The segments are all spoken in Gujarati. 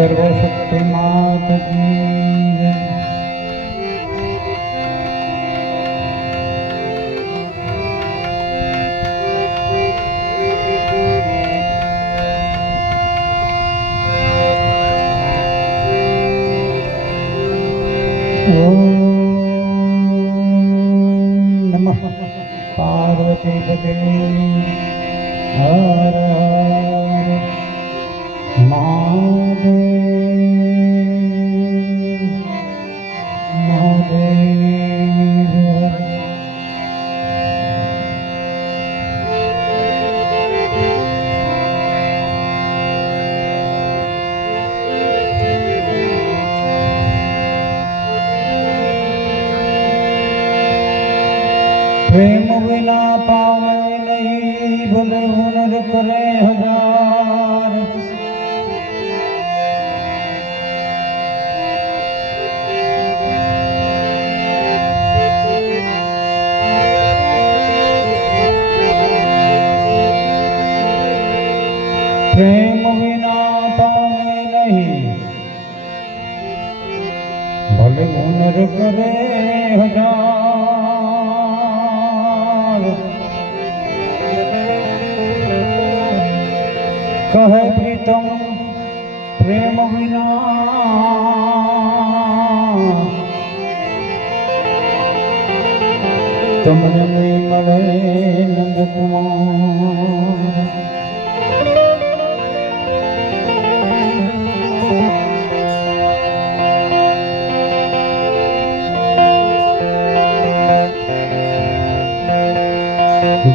सर्वशक्ति मात की। ప్రేమ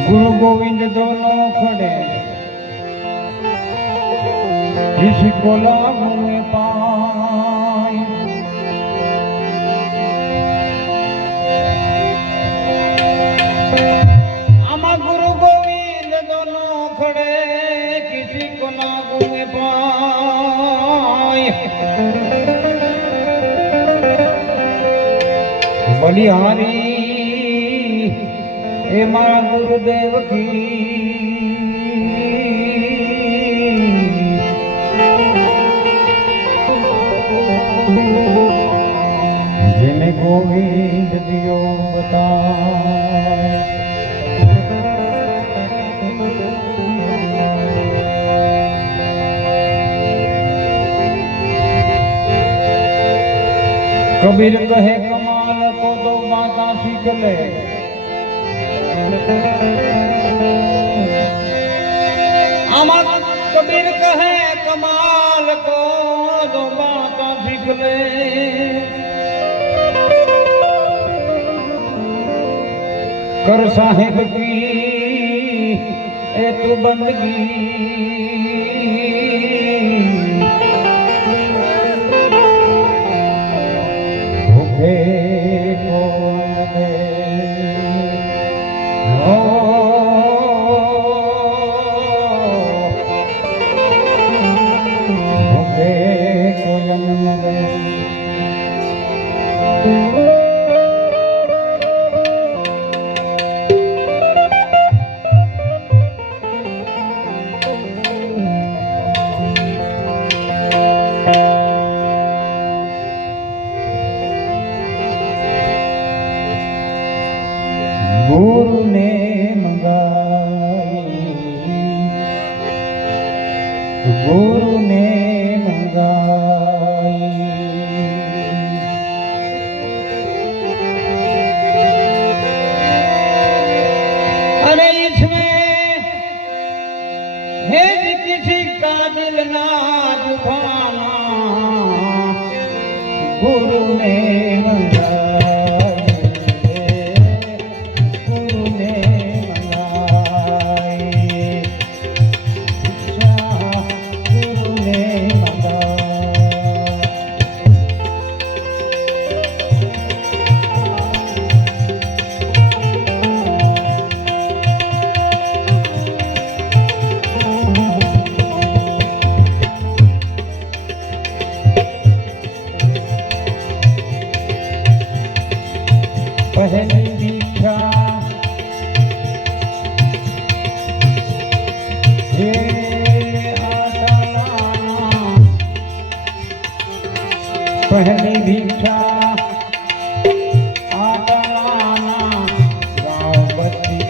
ગુરુ ગોવિંદ દોલો ખડે ઋષિ કોલો ગોવિંદ દિયો બતા કબીર કહે કમાલ કો દો માતા શીખ લે આમાં કબીર કહે કમાલ કો દો માતા શીખ લે कर साहिब की एक बंदगी মনে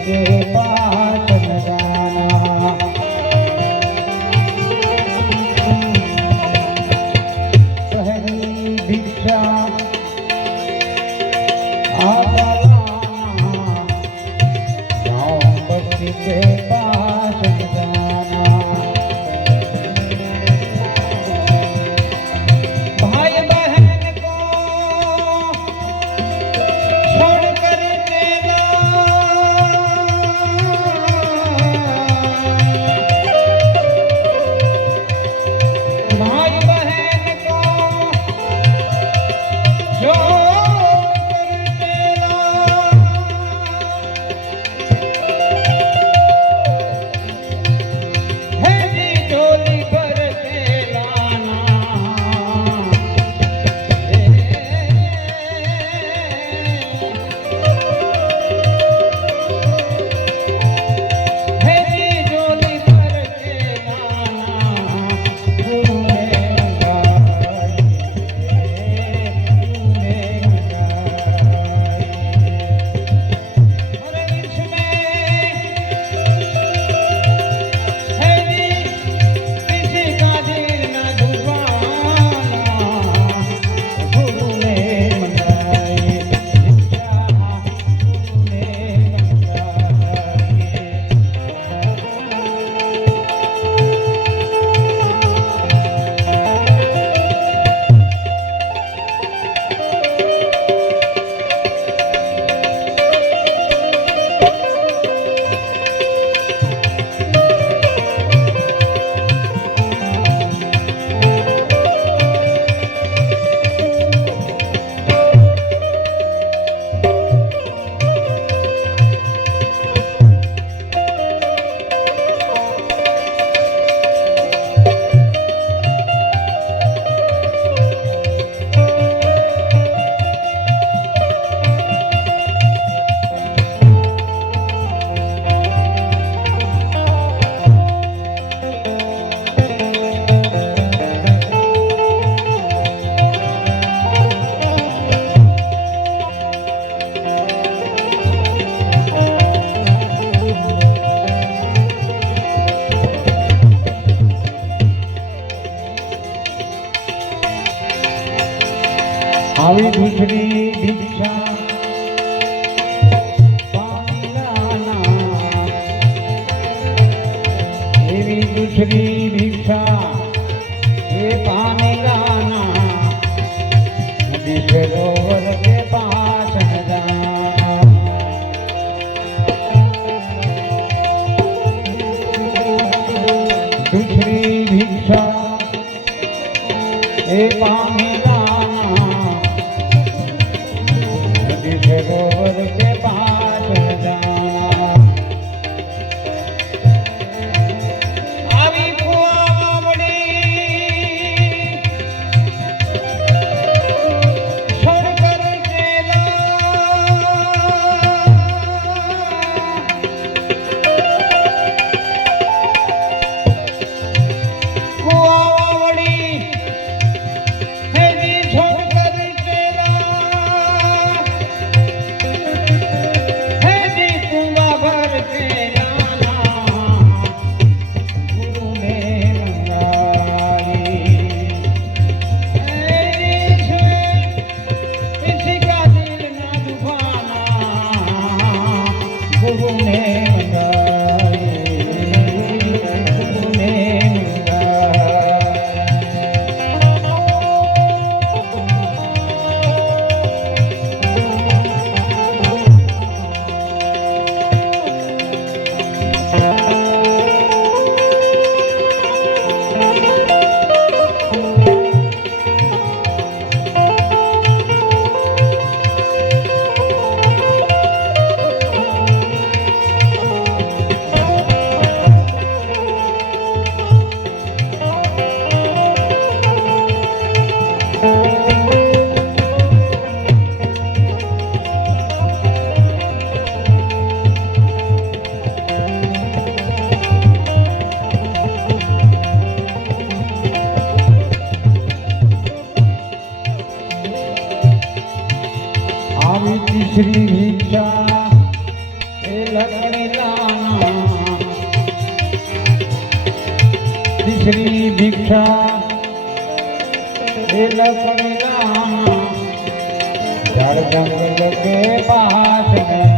વાવતી કે আমি বুঝলি દીકરી ભિક્ષા ઝાડ જંગલ કે પાસ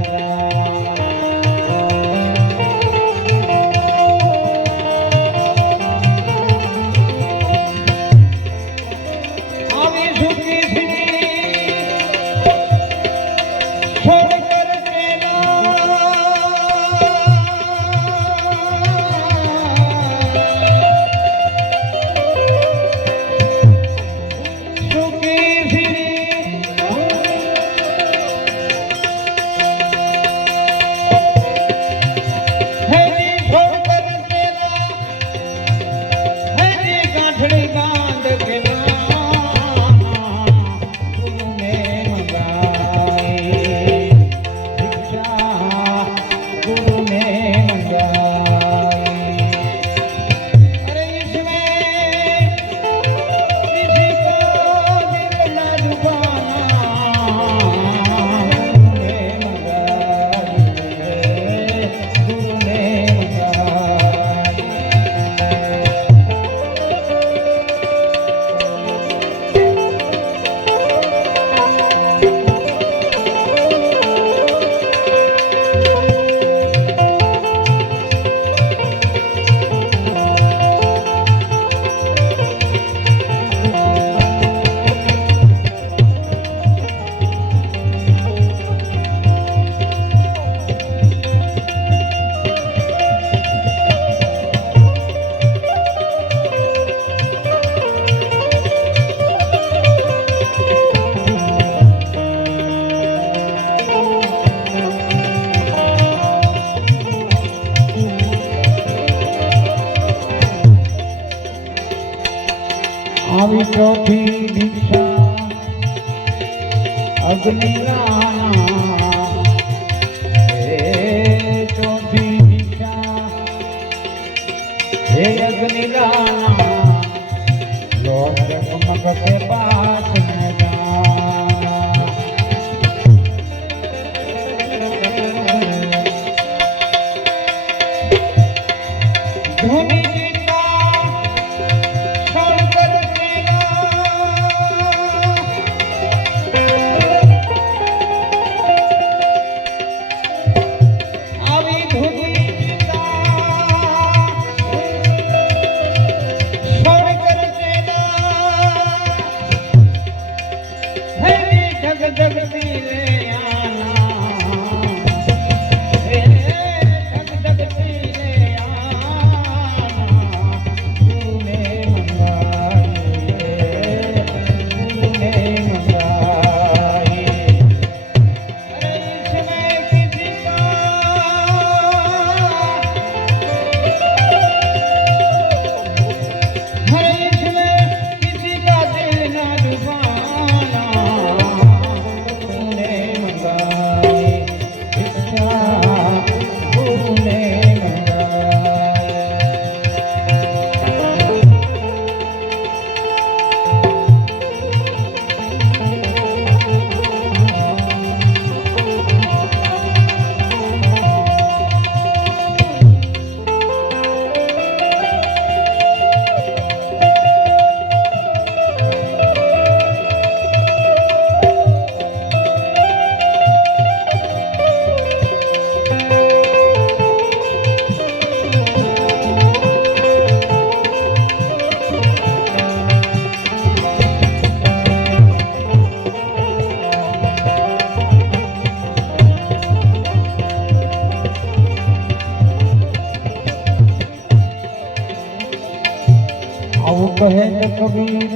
કહેત કબીર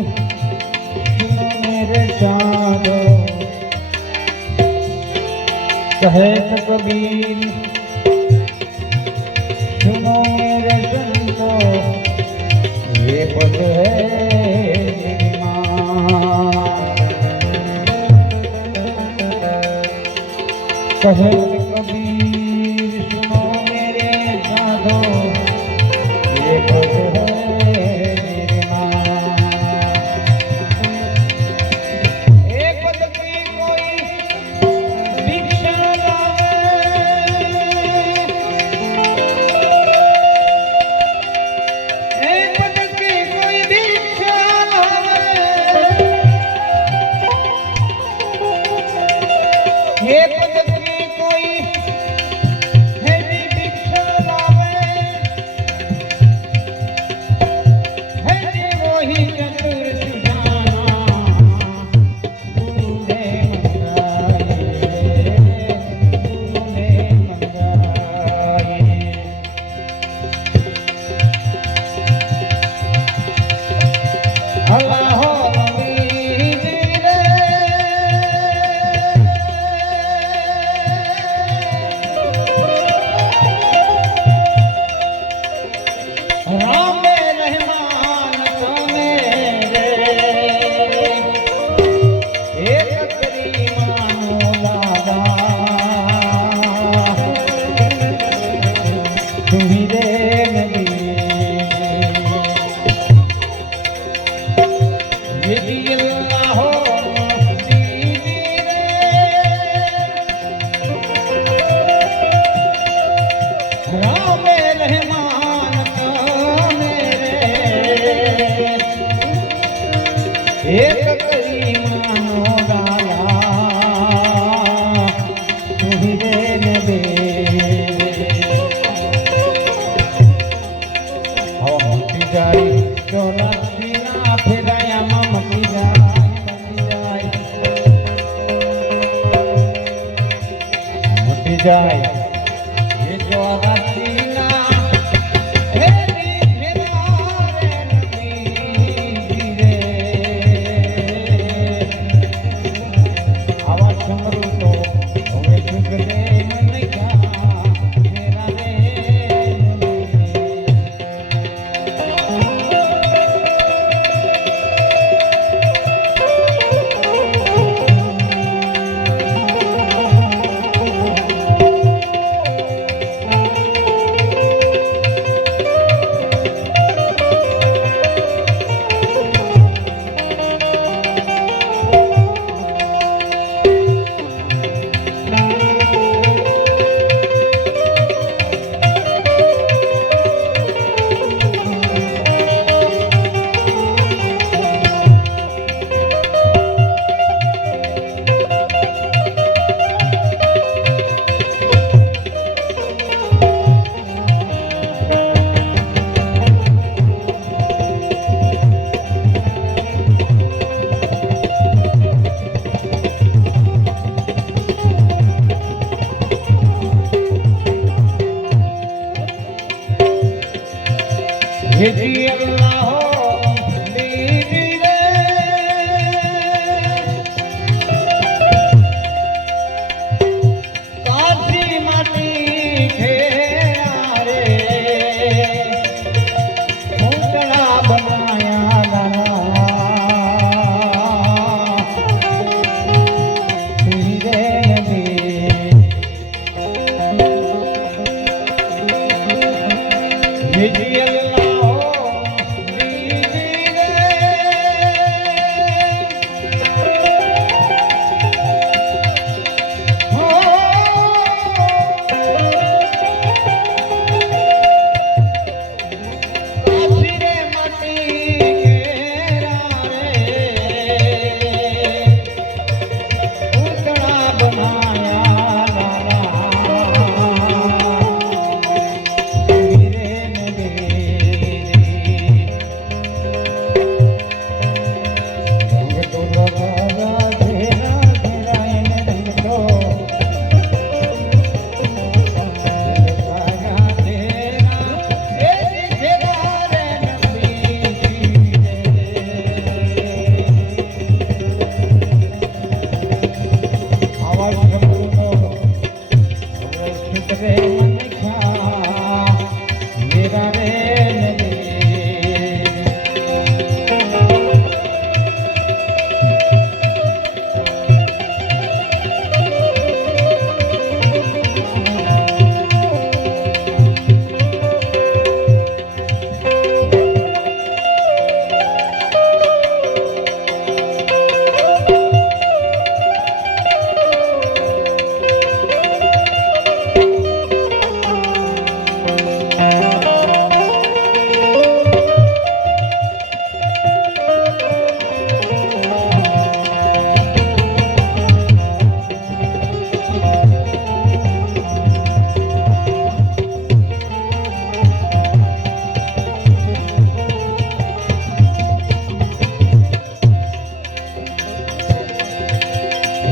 મેરે ચાલો. કહેત કબીર સુનો મેરે સંતો એ પદ હૈ કહે ખેત ચિતરે મન ખા મેરા રે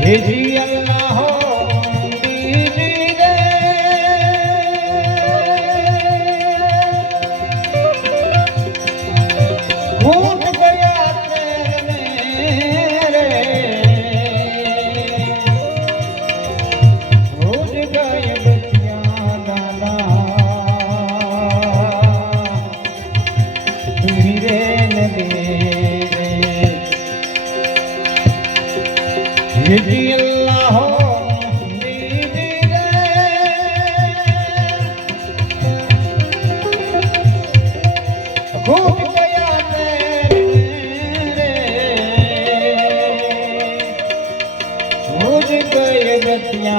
হে வெட்டியா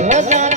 રે